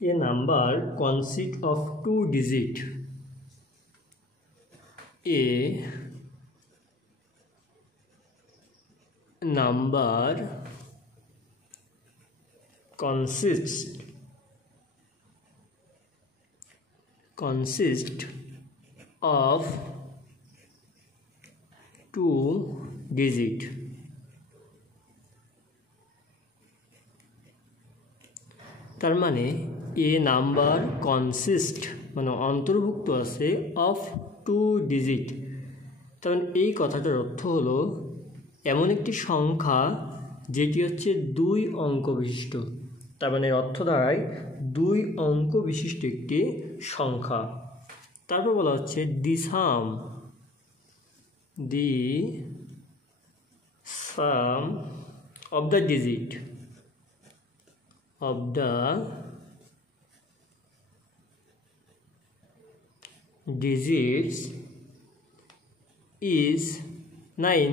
A number consists of two digits. A number consists of two digits. তার মানে এ number consist মানে অন্তর্ভুক্ত আছে অফ টু ডিজিট। তার মানে এই কথাটার অর্থ হলো এমন একটি সংখ্যা যেটি হচ্ছে 2 অঙ্ক বিশিষ্ট। তার মানে অর্থ দাঁড়ায় 2 অঙ্ক বিশিষ্ট একটি সংখ্যা। তারপর বলা হচ্ছে the sum of the digit digits is 9,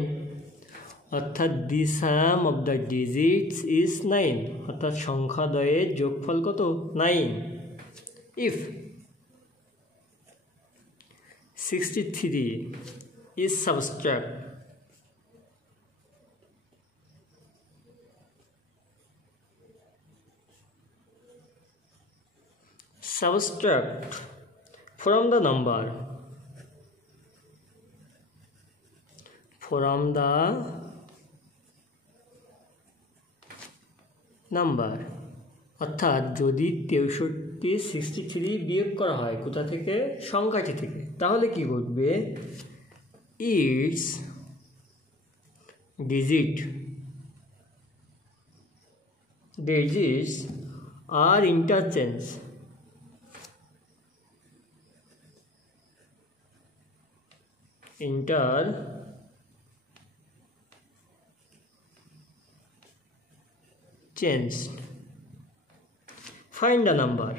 অর্থাৎ the sum of the digits is 9, অর্থাৎ সংখ্যা দ্বয়ের যোগফল কত? 9। If 63 is subtract from the number অর্থাৎ যদি 63 বিয়োগ করা হয় কোথা থেকে? সংখ্যাটি থেকে, তাহলে কি ঘটবে? It's digits are interchanged Find the number.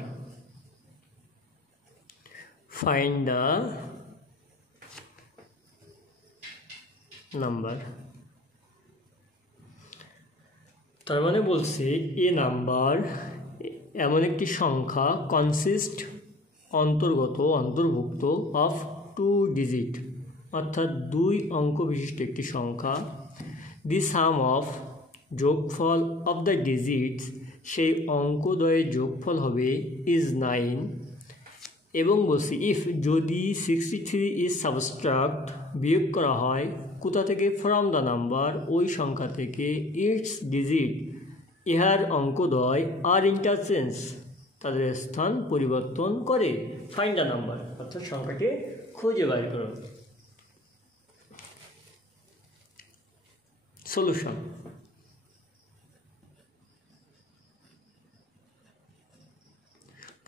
তার মানে বলছে এ নাম্বার এমন একটি সংখ্যা কনসিস্ট অন্তর্ভুক্ত অফ টু ডিজিট, অর্থাৎ 2 অঙ্ক বিশিষ্ট একটি সংখ্যা। দি সাম অফ যোগফল অফ দ্য ডিজিটস, সেই অঙ্কদ্বয়ের যোগফল হবে ইজ 9। এবং বলছি ইফ যদি 63 ইজ সাবস্ট্রাক্ট বিয়োগ করা হয় কোথা থেকে? ফ্রম দ্য নাম্বার, ওই সংখ্যা থেকে। ইটস ডিজিট, ইহার অঙ্কদ্বয় আর ইন্টারচেঞ্জ, তাদের স্থান পরিবর্তন করে। ফাইন্ড দ্য নাম্বার, অর্থাৎ সংখ্যাটি খুঁজে বের করো। সলিউশন।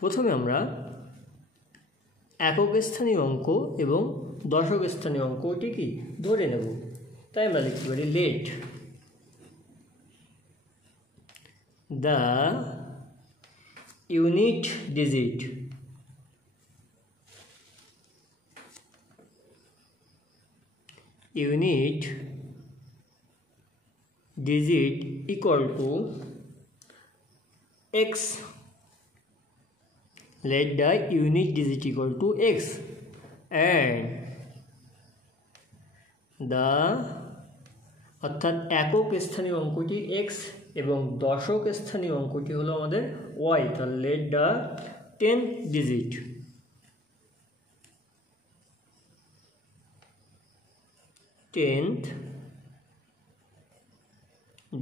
প্রথমে আমরা একক স্থানীয় অঙ্ক এবং দশক স্থানীয় অঙ্কটি কি ধরে নেব। তাই আমরা লিখতে পারি let the unit digit equal to x. Let the unit digit equal to x and the অর্থাৎ একক স্থানীয় অঙ্কটি x এবং দশক স্থানীয় অঙ্কটি হলো আমাদের y। তাহলে let the 10th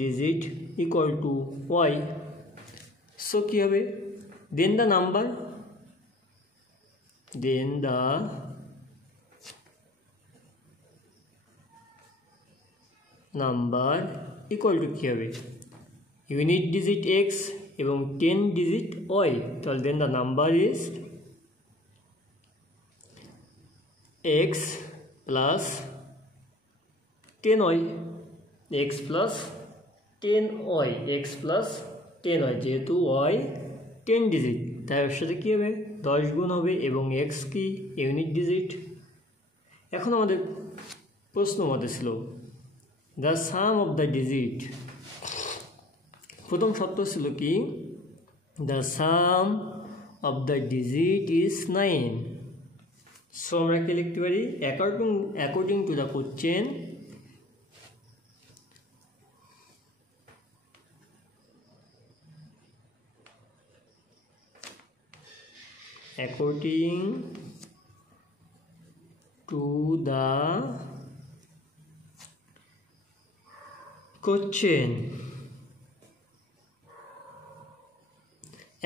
digit equal to y. So কি হবে? then the number equal to কি হবে? ইউনিট ডিজিট x এবং 10 ডিজিট y। তাহলে then the number is x plus 10y, x plus 10y, যেহেতু y 10 ডিজিট তাই এর সাথে কী হবে? 10 গুণ হবে এবং x কি? Unit digit. এখন আমাদের প্রশ্ন মতে ছিল the some of the digit. প্রথম শর্ত ছিল কি? the sum of the digit is 9. So আমরা কি লিখতে পারি, according to the question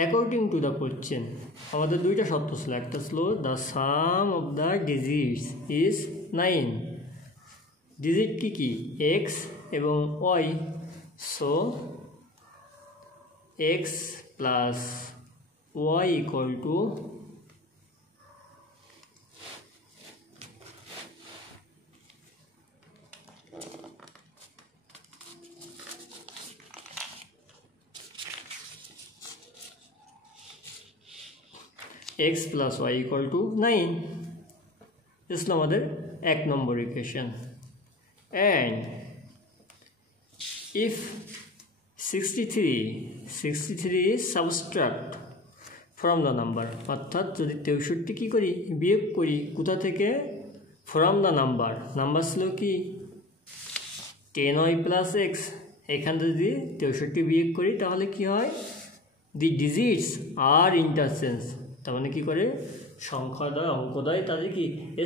according to the question আমাদের দুইটা শর্ত ছিল, একটা ছিল the sum of the digits is 9, digit কি x এবং y, so x plus y equal to x plus y equal to 9. This is আমাদের 1 নম্বর equation. and if 63 subtract from the number, অর্থাৎ যদি 63 কি করি বিয়োগ করি কোথা থেকে, from the number ছিল কি 10y plus x, এখান থেকে যদি 63 বিয়োগ করি তাহলে কি হয়, the digits are interchanged, তার মানে কি করে সংখ্যাদ্বয় অঙ্কদ্বয় তাদের কি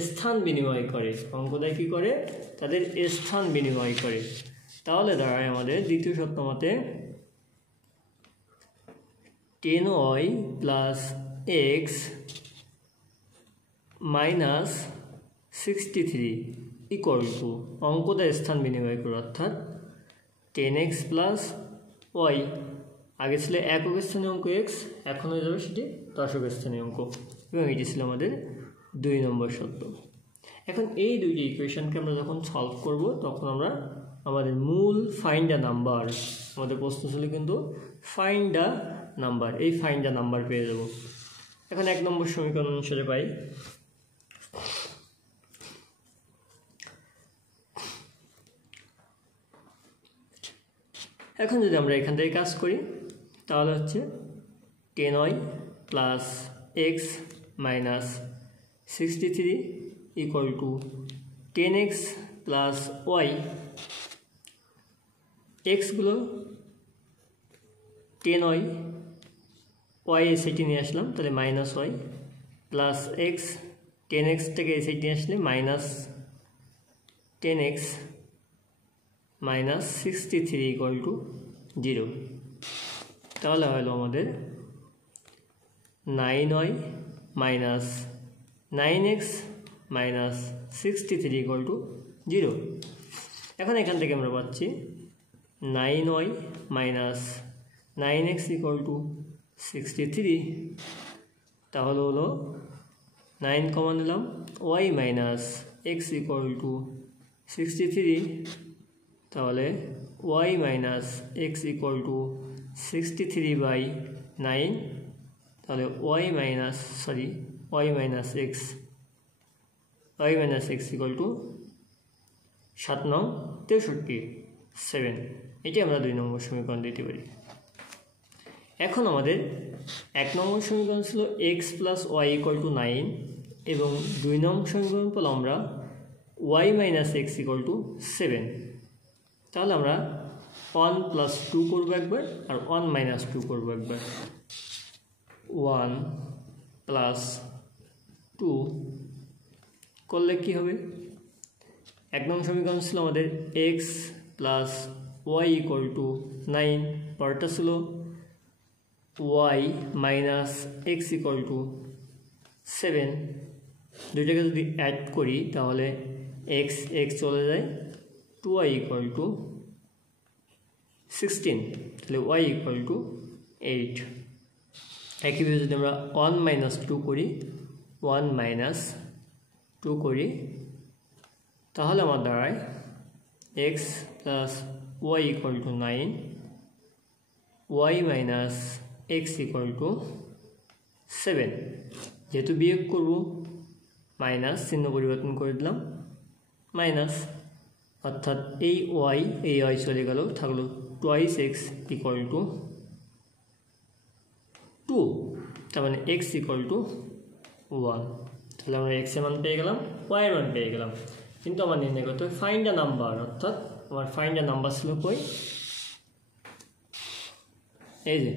স্থান বিনিময় করে, অঙ্কদ্বয় কি করে তাদের স্থান বিনিময় করে। তাহলে দাঁড়ায় আমাদের দ্বিতীয় শর্ত মতে 10y plus x minus 63 equal to অঙ্কদ্বয় স্থান বিনিময় করে, অর্থাৎ 10x plus y, আগে ছিল একক স্থানীয় অঙ্ক x, এখন হয়ে যাবে সেটি দশক স্থানীয় অঙ্ক, এবং এটি ছিল আমাদের 2 নম্বর শর্ত। এখন এই দুইটি ইকুয়েশনকে আমরা যখন সলভ করব তখন আমরা আমাদের মূল ফাইন্ড দ্য নাম্বার, আমাদের প্রশ্ন ছিল কিন্তু ফাইন্ড দ্য নাম্বার, এই ফাইন্ড দ্য নাম্বার পেয়ে যাব। এখন 1 নম্বর সমীকরণ অনুসারে পাই এখন যদি আমরা এখান থেকে কাজ করি তাহলে হচ্ছে 10y plus x minus 63 equal to 10x plus y, x গুলো 10y, y এ সেটি নিয়ে আসলাম তাহলে minus y plus x, 10x থেকে এই সাইড নিয়ে আসলে minus 10x minus 63 equal to 0। তাহলে হলো আমাদের 9y minus 9x minus 63 equal to 0। এখন এখান থেকে আমরা পাচ্ছি 9y minus 9x equal to 63, তাহলে হলো 9 কমন নিলাম, y minus x equal to 63, তাহলে y minus x equal to 63/9, তাহলে y minus x equal to 7 নং 63 7, এটি আমরা 2 নম্বর সমীকরণ দিতে পারি। এখন আমাদের 1 নম্বর সমীকরণ ছিল x plus y equal to 9, এবং 2 নম্বর সমীকরণ পেলাম আমরা y minus x equal to 7। তাহলে আমরা 1 প্লাস 2 করবো একবার আর 1 মাইনাস 2 করবো একবার। 1 প্লাস 2 করলে কি হবে, 1 নম্বর সমীকরণ ছিল আমাদের x plus y equal to 9, পরটা ছিল y minus x equal to 7, দুইটাকে যদি অ্যাড করি তাহলে x চলে যায়, 2y ইকুয়াল টু 16, তাহলে y ইকুয়াল টু 8। একইভাবে যদি আমরা 1 মাইনাস 2 করি, 1 মাইনাস 2 করি তাহলে আমার দাঁড়ায় x plus y equal to 9, y minus x equal to 7। যেহেতু বিয়োগ করব মাইনাস চিহ্ন পরিবর্তন করে দিলাম মাইনাস, অর্থাৎ এই y চলে গেল, থাকলো 2x ইকুয়াল টু 2, তার মানে x ইকুয়াল টু 1। তাহলে আমরা x এর মান পেয়ে গেলাম, y এর মান পেয়ে গেলাম, কিন্তু আমার নির্ণয় করতে হবে ফাইন্ড দ্য নাম্বার, অর্থাৎ আমার ফাইন্ড দ্য নাম্বার ছিল কই, এই যে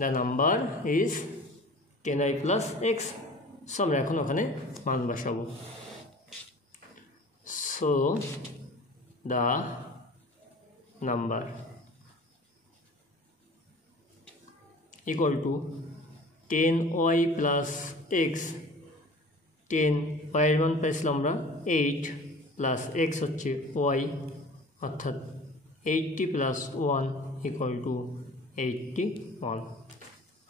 the number is 10y plus x। So আমরা এখন ওখানে মান বসাবো। So the number equal to 10y plus x, 10y এর মান পেয়েছিলাম আমরা 8 প্লাস x হচ্ছে y, অর্থাৎ 80 প্লাস 1 ইকুয়াল টু 81।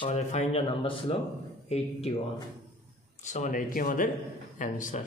আমাদের ফাইন্ড দ্য নাম্বার ছিল 81। সো মানে এটি আমাদের অ্যান্সার।